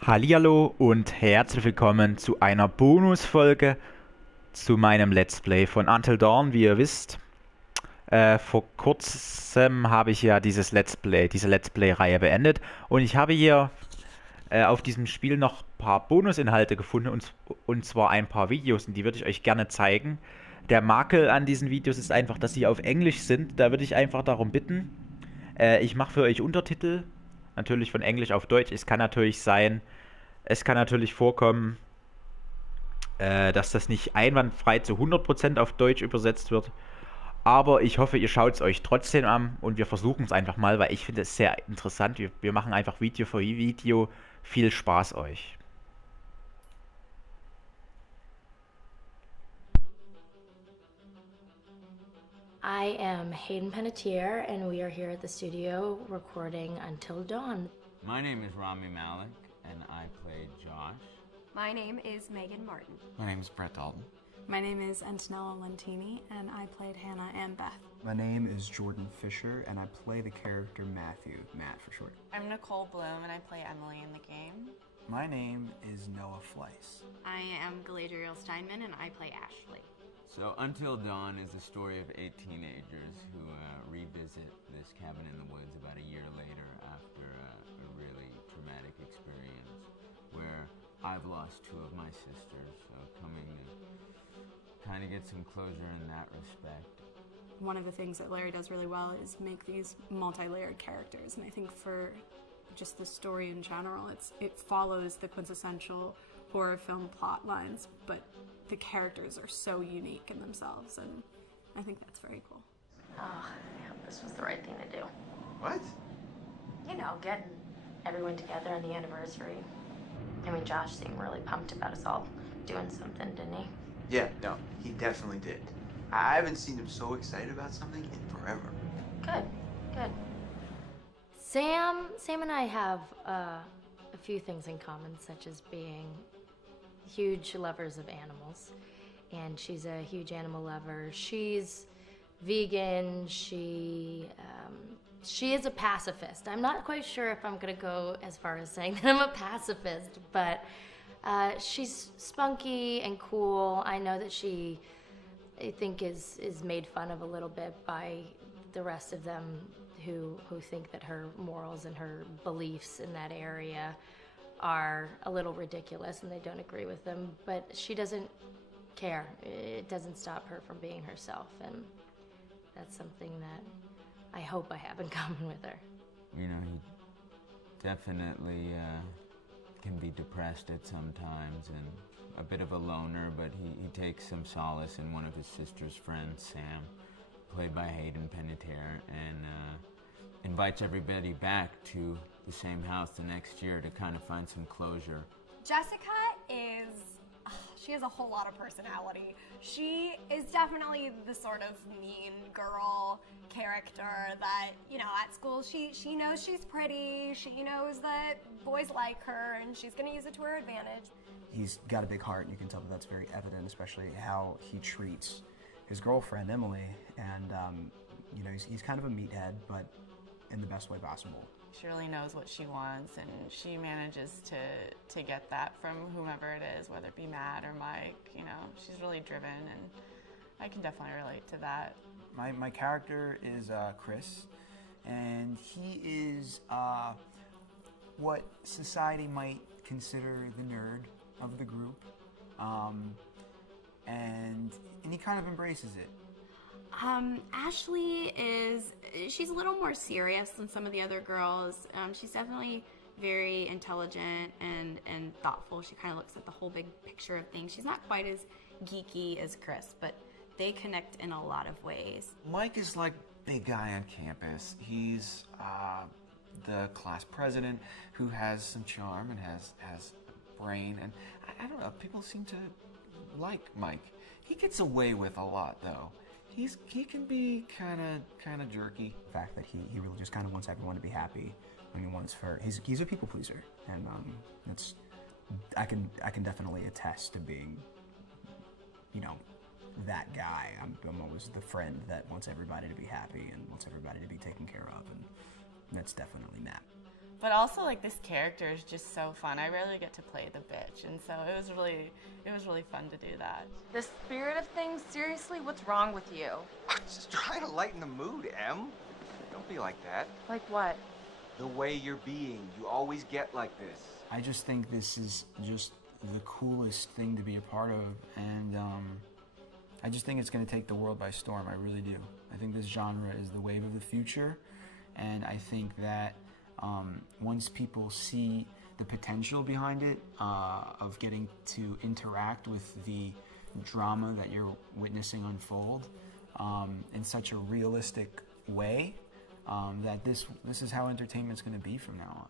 Hallihallo und herzlich willkommen zu einer Bonusfolge zu meinem Let's Play von Until Dawn. Wie ihr wisst, vor kurzem habe ich ja diese Let's Play-Reihe beendet und ich habe hier auf diesem Spiel noch ein paar Bonusinhalte gefunden und zwar ein paar Videos und die würde ich euch gerne zeigen. Der Makel an diesen Videos ist einfach, dass sie auf Englisch sind. Da würde ich einfach darum bitten. Ich mache für euch Untertitel, natürlich von Englisch auf Deutsch. Es kann natürlich vorkommen, dass das nicht einwandfrei zu 100% auf Deutsch übersetzt wird. Aber ich hoffe, ihr schaut es euch trotzdem an und wir versuchen es einfach mal, weil ich finde es sehr interessant. Wir machen einfach Video für Video. Viel Spaß euch. I am Hayden Panettiere, and we are here at the studio recording Until Dawn. My name is Rami Malik, and I play Josh. My name is Megan Martin. My name is Brett Dalton. My name is Antonella Lentini, and I played Hannah and Beth. My name is Jordan Fisher, and I play the character Matthew, Matt for short. I'm Nicole Bloom, and I play Emily in the game. My name is Noah Fleiss. I am Galadriel Steinman, and I play Ashley. So Until Dawn is the story of 8 teenagers who revisit this cabin in the woods about a year later after a really traumatic experience where I've lost 2 of my sisters, so coming to kind of get some closure in that respect. One of the things that Larry does really well is make these multi-layered characters, and I think for just the story in general, it follows the quintessential horror film plot lines, but the characters are so unique in themselves, and I think that's very cool. Oh, yeah, this was the right thing to do. What? You know, getting everyone together on the anniversary. I mean, Josh seemed really pumped about us all doing something, didn't he? Yeah, no, he definitely did. I haven't seen him so excited about something in forever. Good, good. Sam and I have a few things in common, such as being huge lovers of animals, and she's a huge animal lover. She's vegan. She is a pacifist. I'm not quite sure if I'm gonna go as far as saying that I'm a pacifist, but she's spunky and cool. I know that she, I think, is made fun of a little bit by the rest of them who think that her morals and her beliefs in that area are a little ridiculous and they don't agree with them, but she doesn't care. It doesn't stop her from being herself, and that's something that I hope I have in common with her. You know, he definitely can be depressed at some times and a bit of a loner, but he takes some solace in one of his sister's friends, Sam, played by Hayden Panettiere, and invites everybody back to the same house the next year to kind of find some closure. Jessica she has a whole lot of personality. She is definitely the sort of mean girl character that, you know, at school she knows she's pretty, she knows that boys like her, and she's gonna use it to her advantage. He's got a big heart, and you can tell that that's very evident, especially how he treats his girlfriend, Emily, and, you know, he's kind of a meathead, but in the best way possible. She really knows what she wants, and she manages to get that from whomever it is, whether it be Matt or Mike. You know, she's really driven, and I can definitely relate to that. My character is Chris, and he is what society might consider the nerd of the group, and he kind of embraces it. Ashley she's a little more serious than some of the other girls. She's definitely very intelligent and thoughtful. She kind of looks at the whole big picture of things. She's not quite as geeky as Chris, but they connect in a lot of ways. Mike is like big guy on campus. He's the class president who has some charm and has brain, and I don't know, people seem to like Mike. He gets away with a lot though. He can be kind of jerky. The fact that he really just kind of wants everyone to be happy. I mean, he's a people pleaser, and I can definitely attest to being, you know, that guy. I'm always the friend that wants everybody to be happy and wants everybody to be taken care of, and that's definitely Matt. But also, like, this character is just so fun. I rarely get to play the bitch, and so it was really fun to do that. The spirit of things, seriously, what's wrong with you? I'm just trying to lighten the mood, Em. Don't be like that. Like what? The way you're being. You always get like this. I just think this is just the coolest thing to be a part of, and I just think it's going to take the world by storm. I really do. I think this genre is the wave of the future, and I think that once people see the potential behind it, of getting to interact with the drama that you're witnessing unfold in such a realistic way, that this is how entertainment's going to be from now on.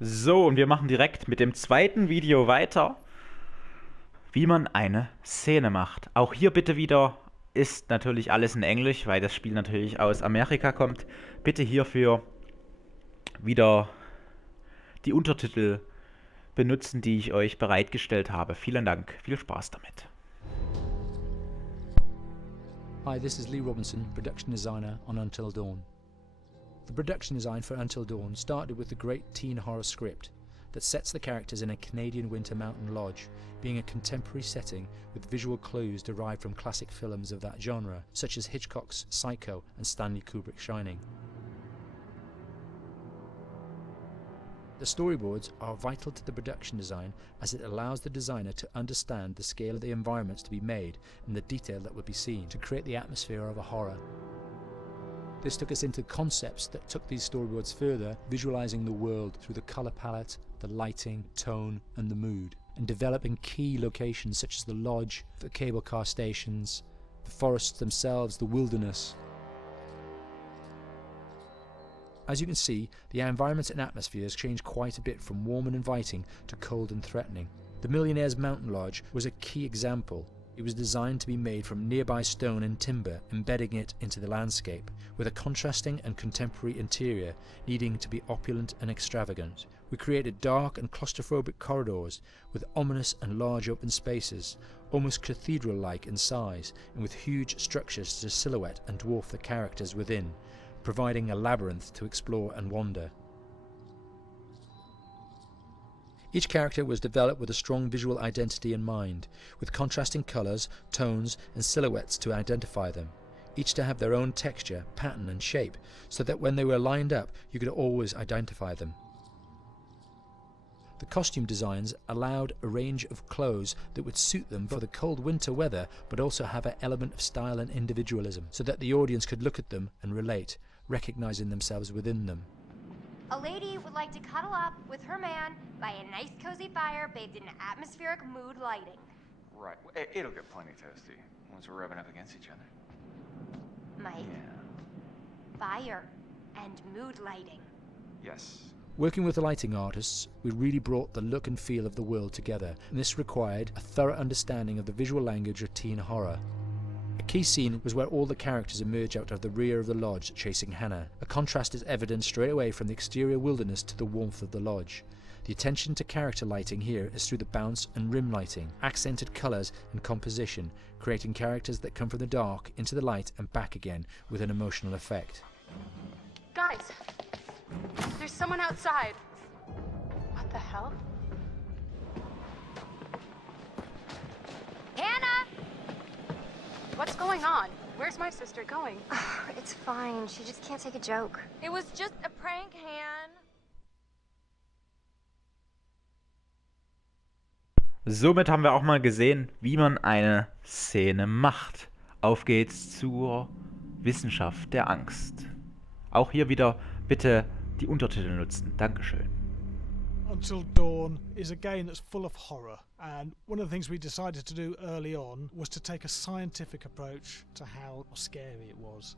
So, und wir machen direkt mit dem zweiten Video weiter, wie man eine Szene macht. Auch hier bitte wieder ist natürlich alles in Englisch, weil das Spiel natürlich aus Amerika kommt. Bitte hierfür wieder die Untertitel benutzen, die ich euch bereitgestellt habe. Vielen Dank, viel Spaß damit. Hi, this is Lee Robinson, production designer on Until Dawn. The production design for Until Dawn started with the great teen horror script that sets the characters in a Canadian winter mountain lodge, being a contemporary setting with visual clues derived from classic films of that genre, such as Hitchcock's Psycho and Stanley Kubrick's Shining. The storyboards are vital to the production design, as it allows the designer to understand the scale of the environments to be made and the detail that would be seen to create the atmosphere of a horror. This took us into concepts that took these storyboards further, visualizing the world through the color palette, the lighting, tone, and the mood, and developing key locations such as the lodge, the cable car stations, the forests themselves, the wilderness. As you can see, the environments and atmospheres changed quite a bit from warm and inviting to cold and threatening. The Millionaire's Mountain Lodge was a key example. It was designed to be made from nearby stone and timber, embedding it into the landscape, with a contrasting and contemporary interior needing to be opulent and extravagant. We created dark and claustrophobic corridors with ominous and large open spaces, almost cathedral-like in size, and with huge structures to silhouette and dwarf the characters within, providing a labyrinth to explore and wander. Each character was developed with a strong visual identity in mind, with contrasting colours, tones and silhouettes to identify them, each to have their own texture, pattern and shape, so that when they were lined up you could always identify them. The costume designs allowed a range of clothes that would suit them for the cold winter weather, but also have an element of style and individualism, so that the audience could look at them and relate, recognizing themselves within them. A lady would like to cuddle up with her man by a nice cozy fire bathed in atmospheric mood lighting. Right. It'll get plenty toasty once we're rubbing up against each other. Mike, fire and mood lighting. Yes. Working with the lighting artists, we really brought the look and feel of the world together, and this required a thorough understanding of the visual language of teen horror. A key scene was where all the characters emerge out of the rear of the lodge chasing Hannah. A contrast is evident straight away from the exterior wilderness to the warmth of the lodge. The attention to character lighting here is through the bounce and rim lighting, accented colours and composition, creating characters that come from the dark into the light and back again with an emotional effect. Guys, there's someone outside. What the hell? Hannah! What's going on? Where's my sister going? It's fine. She just can't take a joke. It was just a prank, Han. Somit haben wir auch mal gesehen, wie man eine Szene macht. Auf geht's zur Wissenschaft der Angst. Auch hier wieder bitte die Untertitel nutzen. Dankeschön. Until Dawn is a game that's full of horror, and one of the things we decided to do early on was to take a scientific approach to how scary it was.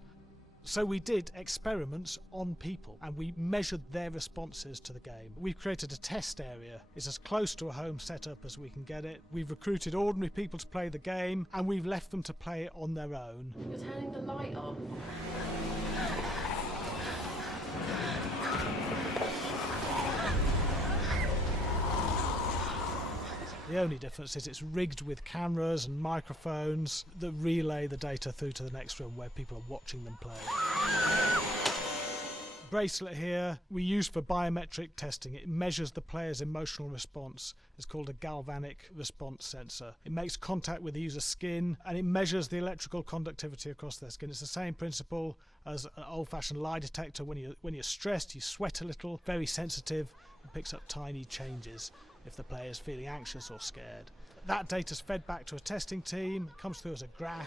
So we did experiments on people and we measured their responses to the game. We've created a test area. It's as close to a home setup as we can get it. We've recruited ordinary people to play the game and we've left them to play it on their own. You're turning the light off. The only difference is it's rigged with cameras and microphones that relay the data through to the next room where people are watching them play. Bracelet here we use for biometric testing. It measures the player's emotional response. It's called a galvanic response sensor. It makes contact with the user's skin and it measures the electrical conductivity across their skin. It's the same principle as an old-fashioned lie detector. When you're stressed, you sweat a little, very sensitive, and picks up tiny changes if the player is feeling anxious or scared. That data's fed back to a testing team, it comes through as a graph.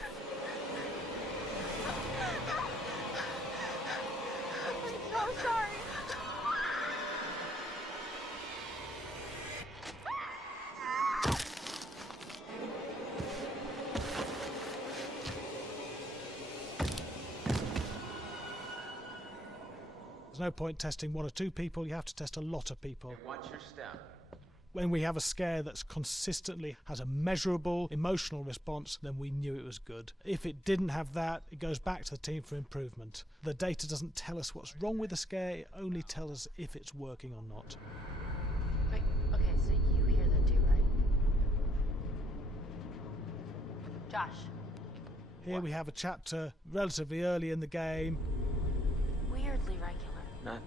There's no point testing 1 or 2 people, you have to test a lot of people. Watch your step. When we have a scare that's consistently has a measurable emotional response, then we knew it was good. If it didn't have that, it goes back to the team for improvement. The data doesn't tell us what's wrong with the scare, it only tells us if it's working or not. Wait, okay, so you hear that too, right? Josh. Here we have a chapter relatively early in the game. Weirdly regular.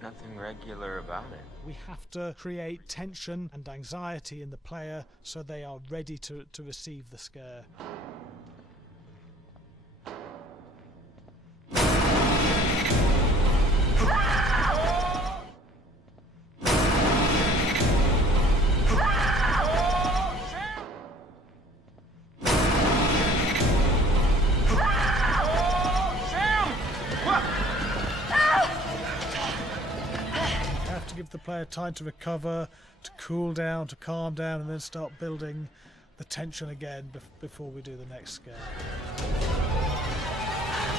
Nothing regular about it. We have to create tension and anxiety in the player so they are ready to receive the scare. Give the player time to recover, to cool down, to calm down, and then start building the tension again before we do the next scare.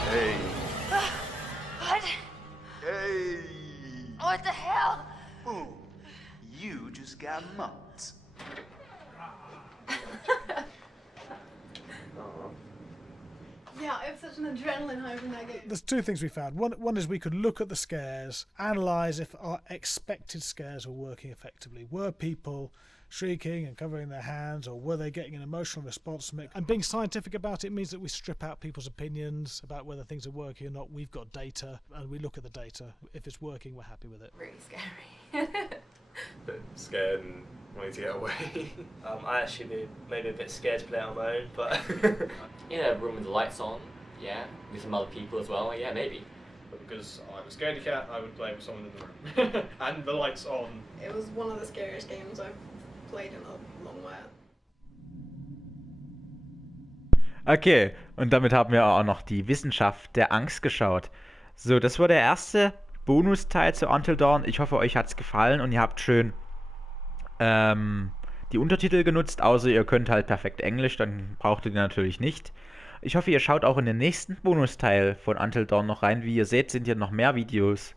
Hey. What? Hey. What the hell? Ooh, you just got mugged. Yeah, I have such an adrenaline high from that game. There's 2 things we found. One is we could look at the scares, analyse if our expected scares were working effectively. Were people shrieking and covering their hands, or were they getting an emotional response from it? And being scientific about it means that we strip out people's opinions about whether things are working or not. We've got data, and we look at the data. If it's working, we're happy with it. Really scary. Bit scared and wanting to get away. I actually be maybe a bit scared to play on my own, but in a room with the lights on, yeah, with some other people as well, yeah, maybe. But because I'm a scaredy cat, I would play with someone in the room. And the lights on. It was one of the scariest games I've played in a long while. Okay, und damit haben wir auch noch die Wissenschaft der Angst geschaut. So, das war der erste Bonusteil zu Until Dawn. Ich hoffe, euch hat es gefallen und ihr habt schön die Untertitel genutzt, außer ihr könnt halt perfekt Englisch, dann braucht ihr die natürlich nicht. Ich hoffe, ihr schaut auch in den nächsten Bonusteil von Until Dawn noch rein. Wie ihr seht, sind hier noch mehr Videos.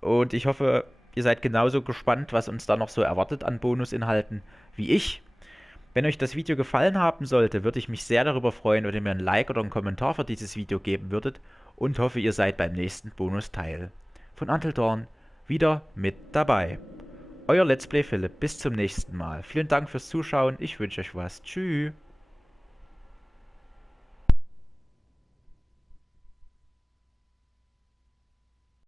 Und ich hoffe, ihr seid genauso gespannt, was uns da noch so erwartet an Bonusinhalten wie ich. Wenn euch das Video gefallen haben sollte, würde ich mich sehr darüber freuen, wenn ihr mir ein Like oder einen Kommentar für dieses Video geben würdet. Und hoffe, ihr seid beim nächsten Bonusteil von Until Dawn wieder mit dabei. Euer Let's Play Philipp, bis zum nächsten Mal. Vielen Dank fürs Zuschauen, ich wünsche euch was. Tschüss.